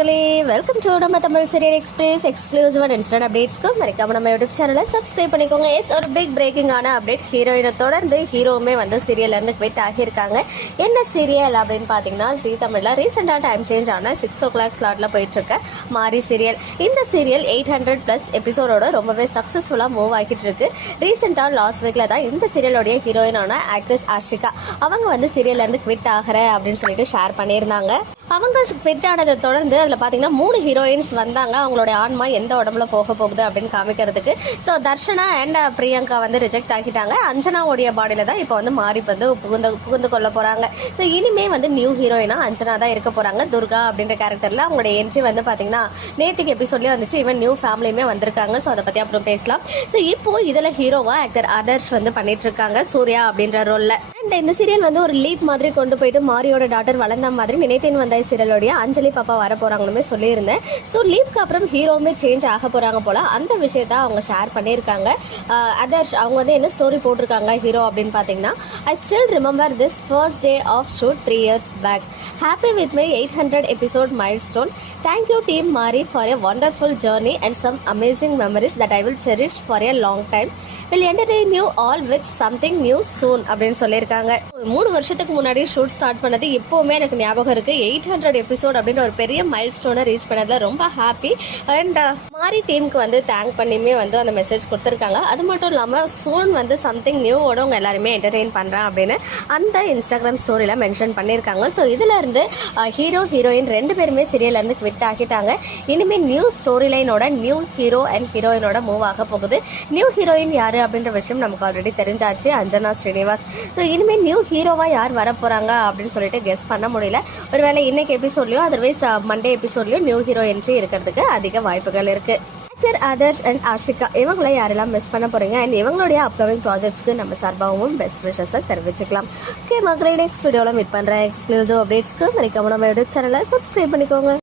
மக்களே welcome to நம்ம Tamil serial express exclusive and instant அப்டேட்ஸ்க்கு மறக்காம நம்ம யூடியூப் சேனலை சப்ஸ்கிரைப் பண்ணிக்கோங்க. எஸ் ஒரு பிக் பிரேக்கிங்கான அப்டேட் ஹீரோயினை தொடர்ந்து ஹீரோவுமே வந்து சீரியல்ல இருந்து குவிட் ஆகியிருக்காங்க. என்ன சீரியல் அப்படின்னு பார்த்தீங்கன்னா ஜி தமிழில் ரீசெண்டாக டைம் சேஞ்ச் ஆன சிக்ஸ் ஓ கிளாக் ஸ்லாட்டில் போயிட்டு இருக்க மாரி சீரியல் இந்த சீரியல் எயிட் ஹண்ட்ரட் ப்ளஸ் எபிசோடோட ரொம்பவே சக்ஸஸ்ஃபுல்லாக மூவ் ஆகிட்டு இருக்கு. ரீசெண்டாக லாஸ்ட் வீக்கில் தான் இந்த சீரியலோடைய ஹீரோயினான ஆக்ட்ரஸ் ஆஷிகா. அவங்க வந்து சீரியல்லேருந்து குவிட் ஆகிற அப்படின்னு சொல்லிட்டு ஷேர் பண்ணியிருந்தாங்க. அவங்க பெட் ஆனதை தொடர்ந்து அதில் பார்த்தீங்கன்னா மூணு ஹீரோயின்ஸ் வந்தாங்க. அவங்களோட ஆன்மா எந்த உடம்புல போக போகுது அப்படின்னு காமிக்கிறதுக்கு. ஸோ தர்ஷனா அண்ட் பிரியங்கா வந்து ரிஜெக்ட் ஆக்கிட்டாங்க அஞ்சனாவுடைய பாடியில் தான் இப்போ வந்து மாறி வந்து புகுந்து புகுந்து கொள்ள போகிறாங்க ஸோ இனிமே வந்து நியூ ஹீரோயினா அஞ்சனா தான் இருக்க போகிறாங்க துர்கா அப்படின்ற கேரக்டரில் அவங்களோட என்ட்ரி வந்து பார்த்தீங்கன்னா நேற்றுக்கு எபிசோட்லேயே வந்துச்சு. ஈவன் நியூ ஃபேமிலியுமே வந்திருக்காங்க. ஸோ அதை பற்றி அப்புறம் பேசலாம். ஸோ இப்போ இதில் ஹீரோவாக ஆக்டர் ஆதர்ஷ் வந்து பண்ணிட்டு இருக்காங்க. சூர்யா அப்படின்ற ரோலில் அண்ட் இந்த சீரியல் வந்து ஒரு லீப் மாதிரி கொண்டு போயிட்டு மாரியோட டாட்டர் வளர்ந்த மாதிரி நினைத்தேன் வந்தாய் சீரியலோடைய அஞ்சலி பாப்பா வர போறாங்கன்னு சொல்லியிருந்தேன். ஸோ லீப்க்கு அப்புறம் ஹீரோவுமே சேஞ்ச் ஆக போறாங்க போல. அந்த விஷயத்த அவங்க ஷேர் பண்ணியிருக்காங்க. அதர்ஷ் அவங்க வந்து என்ன ஸ்டோரி போட்டிருக்காங்க ஹீரோ அப்படின்னு பார்த்தீங்கன்னா I still remember this first day of shoot three years back happy with my eight hundred episode milestone thank you team Maari for a wonderful journey and some amazing memories that I will cherish for a long time will entertain you all with something new soon அப்படின்னு சொல்லியிருக்காங்க. மூணு வருஷத்துக்கு முன்னாடி shoot start பண்ணது இப்போவுமே எனக்கு ஞாபகம் இருக்கு. எயிட் ஹண்ட்ரட் எபிசோட் அப்படின்ற ஒரு பெரிய மைல் ஸ்டோனை ரீச் பண்ணதில் ரொம்ப ஹாப்பி அண்ட் uh, மாரி டீமுக்கு வந்து தேங்க் பண்ணியுமே வந்து அந்த மெசேஜ் கொடுத்துருக்காங்க. அது மட்டும் இல்லாமல் சோன் வந்து சம்திங் நியூவோட உங்க எல்லாருமே என்டர்டெயின் பண்ணுறேன் அப்படின்னு அந்த இன்ஸ்டாகிராம் ஸ்டோரியில் மென்ஷன் பண்ணியிருக்காங்க. ஸோ இதுலேருந்து ஹீரோ ஹீரோயின் ரெண்டு பேருமே சீரியல்லேருந்து குவிட் ஆகிட்டாங்க. இனிமேல் நியூ ஸ்டோரி லைனோட நியூ ஹீரோ அண்ட் ஹீரோயினோட மூவ் ஆக போகுது. நியூ ஹீரோயின் யார் அப்படின்ற விஷயம் நமக்கு ஆல்ரெடி தெரிஞ்சாச்சு. அஞ்சனா ஸ்ரீனிவாஸ். ஸோ இனிமேல் நியூ ஹீரோவா யார் வரப்போறாங்க அப்படின்னு சொல்லிட்டு கெஸ் பண்ண முடியல. ஒருவேளை இன்னைக்கு எபிசோட்லயோ அதர்வைஸ் மண்டே எபிசோட்லயோ நியூ ஹீரோ என்ட்ரி இருக்கிறதுக்கு அதிக வாய்ப்புகள் இருக்கு. ஆக்டர் அதர்ஸ் அண்ட் ஆஷிகா இவங்களை யாரெல்லாம் மிஸ் பண்ண போறீங்க? அண்ட் இவங்களுடைய அப்கமிங் ப்ராஜெக்ட்ஸ்க்கு நம்ம சார்பாகவும் பெஸ்ட் விஷஸை தெரிவிச்சுக்கலாம். ஓகே மக்களை நெக்ஸ்ட் வீடியோவில் மீட் பண்ணுறேன் எக்ஸ்க்ளூசிவ் அப்டேட்ஸ்க்கு மறைக்காம நம்ம யூடியூப் சேனலை சப்ஸ்கிரைப் பண்ணிக்கோங்க.